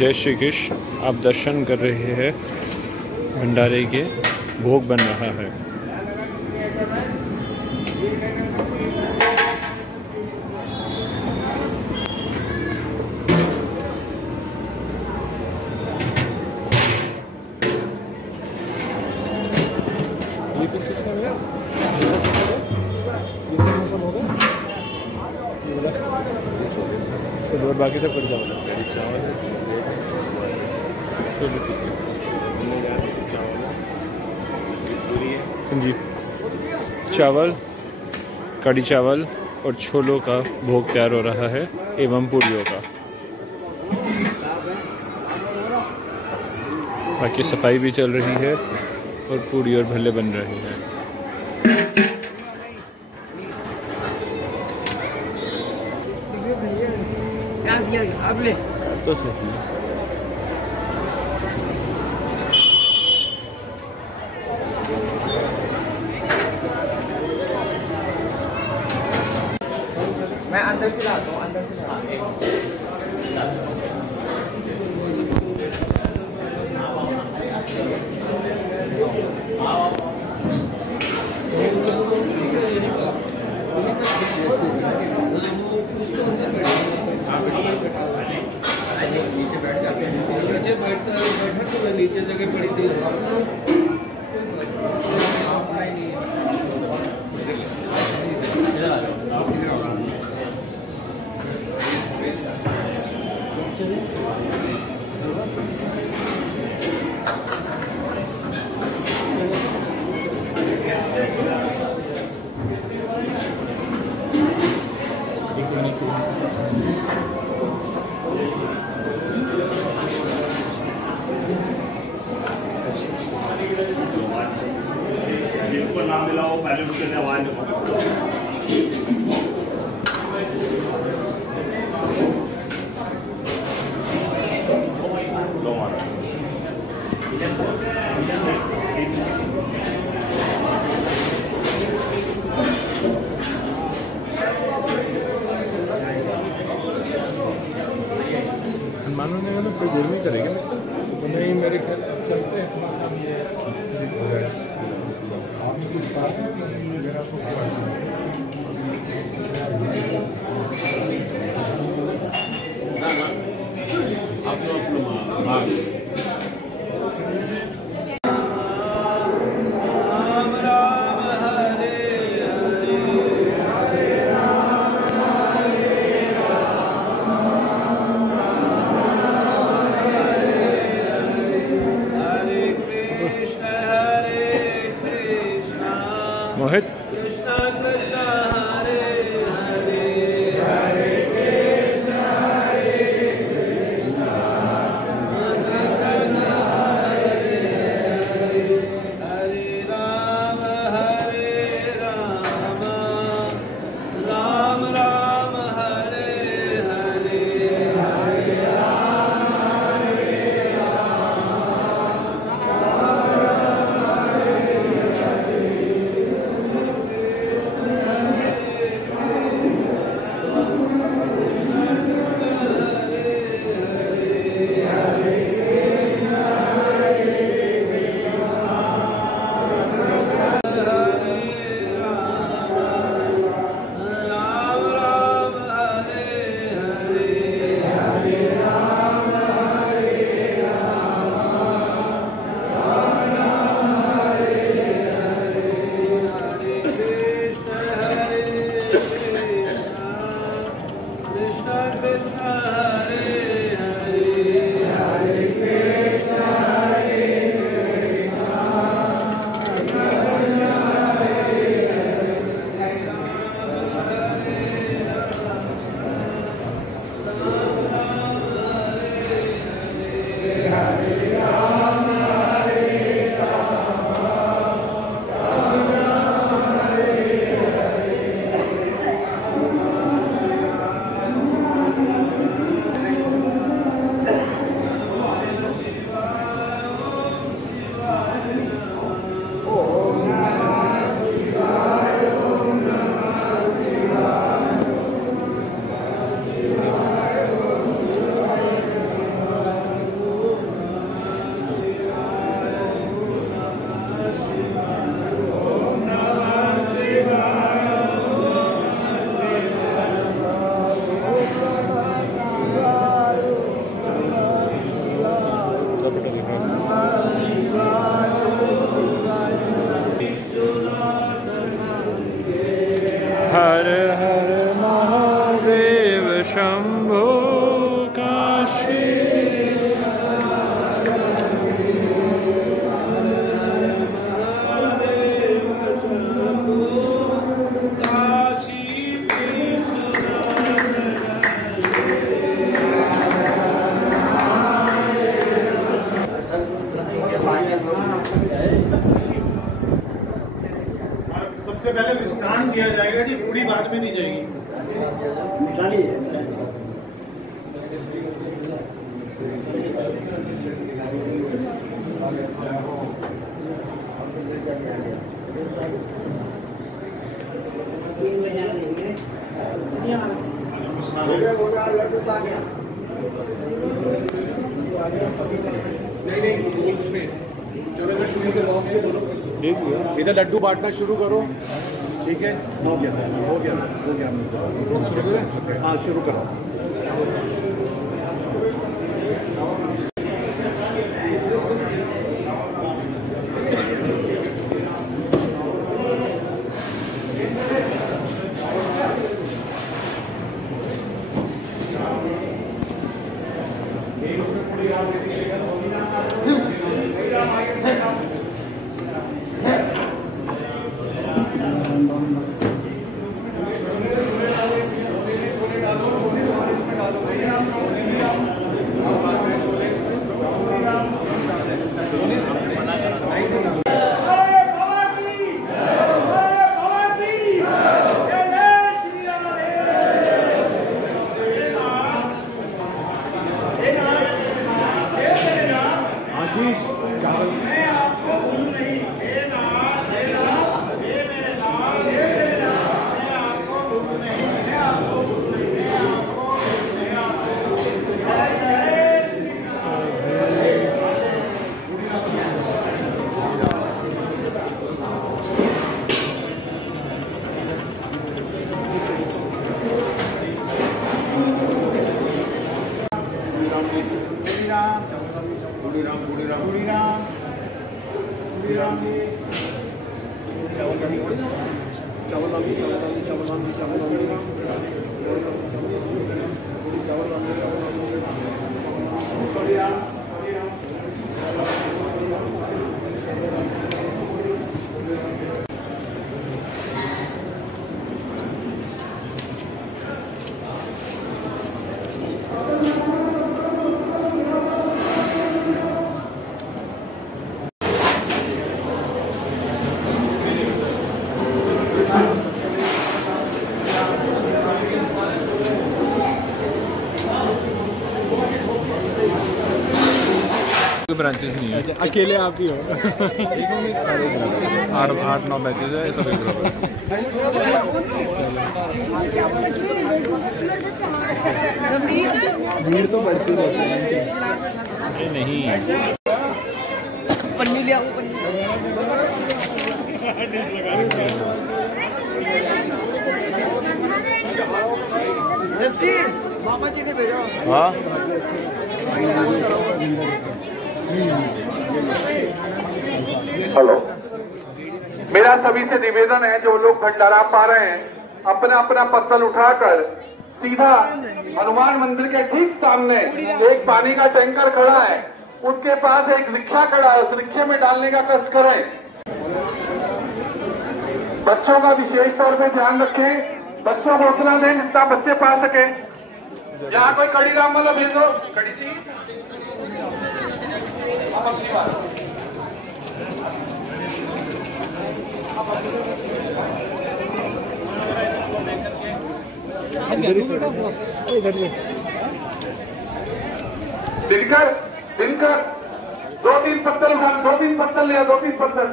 जय श्री कृष्ण। आप दर्शन कर रहे हैं, भंडारे के भोग बन रहा है। और बाकी सब कर जाओ। जी, चावल, कढ़ी चावल और छोलों का भोग तैयार हो रहा है एवं पूरियों का। बाकी सफाई भी चल रही है और पूरी और भल्ले बन रहे हैं। तो सही मैं अंदर से लाता हूँ, अंदर से नीचे बैठ जाते हैं। नीचे बैठा तो मैं नीचे जगह पड़ी थी। जिनको नाम मिलाओ पहले उसके लिए आवाज हनुमान ने तो कोई देर में करेंगे नहीं, मेरे ख्याल चलते हैं थोड़ा सा ये मेरा मोहित सबसे पहले मिष्टान दिया जाएगा जी, पूरी बाद में दी जाएगी। इधर लड्डू बांटना शुरू करो। ठीक है, हो गया हो गया हो गया। शुरू करें? हाँ शुरू करो। ब्रांचेस नहीं है, अकेले आप ही हो। 8-9 बैचेज है, सब एक बराबर। भीड़ तो बढ़ती रहती है। अरे नहीं, पन्नी ले आओ, पन्नी। मामा जी ने भेजा। हाँ हेलो, मेरा सभी से निवेदन है, जो लोग भंडारा पा रहे हैं अपना अपना पत्तल उठाकर सीधा हनुमान मंदिर के ठीक सामने एक पानी का टैंकर खड़ा है, उसके पास एक रिक्शा खड़ा है, उस रिक्शे में डालने का कष्ट करें। बच्चों का विशेष तौर पे ध्यान रखें, बच्चों को उतना दें जितना बच्चे पा सके। यहाँ कोई कड़ी राम वाला भेज दो, कड़ी सी। अब अगली बार दिनकर 2-3 पत्तल उठा, 2-3 पत्तल लिया, 2-3 पत्तल।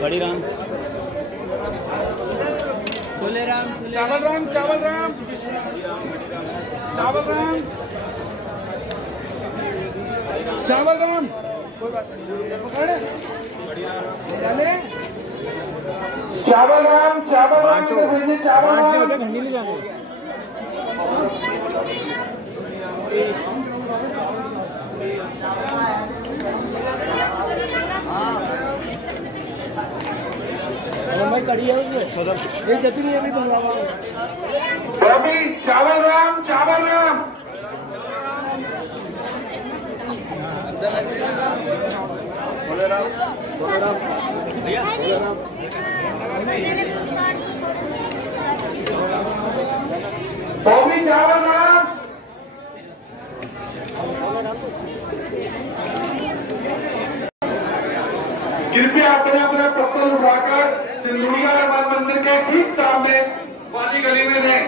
बड़ी राम, छोले राम, चावल राम, चावल राम, चावल राम, चावल राम। चावल राम, चावल राम इधर भेजिए, चावल राम। कड़ी है उसमें, ये चटनी अभी बनवा। बॉबी, चावल राम, चावल राम। बोले राम, बोले राम, बोले राम। बॉबी चावल राम, कृपया अपने अपने पत्थर उठाकर सिंधुड़िया हनुमान मंदिर के ठीक सामने वाली गली में रहें।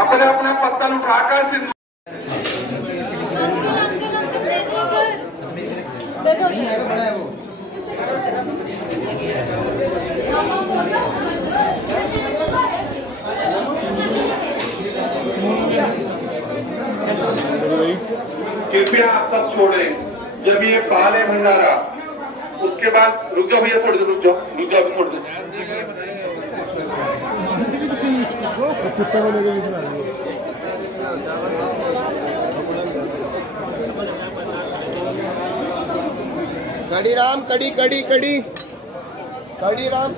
अपने अपने पत्थर उठाकर सिंधु कृपया आप तक छोड़े जब ये पहले भंडारा, उसके बाद रुक जाओ भैया, छोड़ दो, रुक जाओ अभी छोड़ दो। कड़ी राम, कड़ी कड़ी कड़ी कड़ी राम,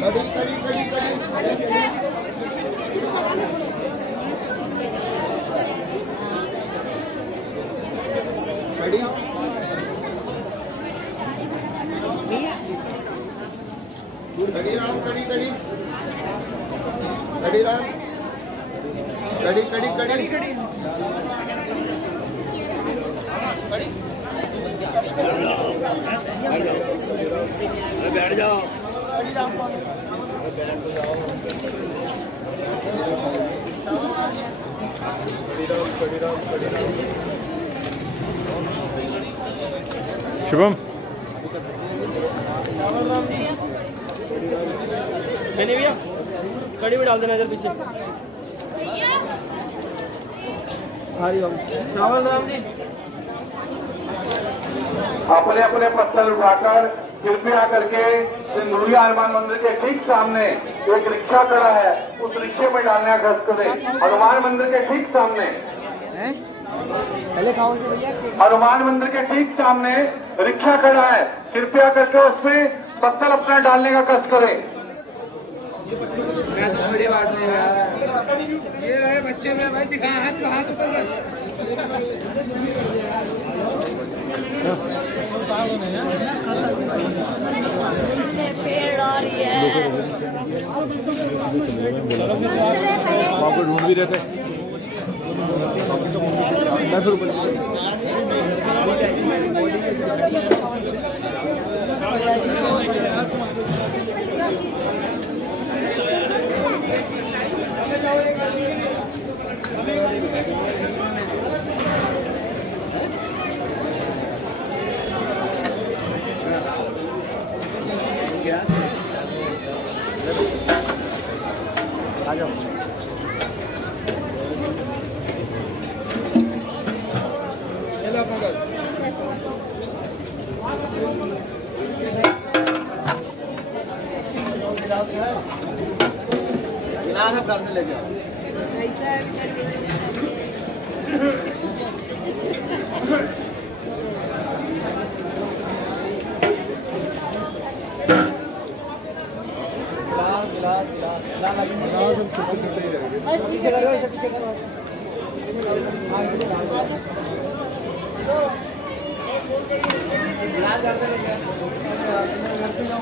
कड़ी कड़ी कड़ी कड़ी कड़ी कड़ी राम, कड़ी कड़ी कड़ी राम, कड़ी कड़ी कड़ी कड़ी बैठ जाओ। शुभम मैंने भैया कड़ी में डाल देना इधर पीछे। चावल राम जी, अपने अपने पत्थर उठाकर कृपया करके सिंधुड़िया हनुमान मंदिर के ठीक सामने एक रिक्शा खड़ा है, उस रिक्शे में डालने का कष्ट करें। हनुमान मंदिर के ठीक सामने, हनुमान मंदिर के ठीक सामने रिक्शा खड़ा है, कृपया करके उसमें पत्थर अपना डालने का कष्ट करें। ये रहे बच्चे में भाई, दिखा हाथ ऊपर आपको ढूंढ भी रहे थे। आ जाओ। गिलास अब डालने ले जाओ। पीछे करो, ऐसे पीछे करो।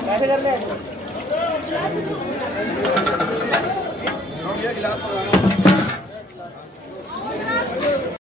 ऐसे कर ले। गिलास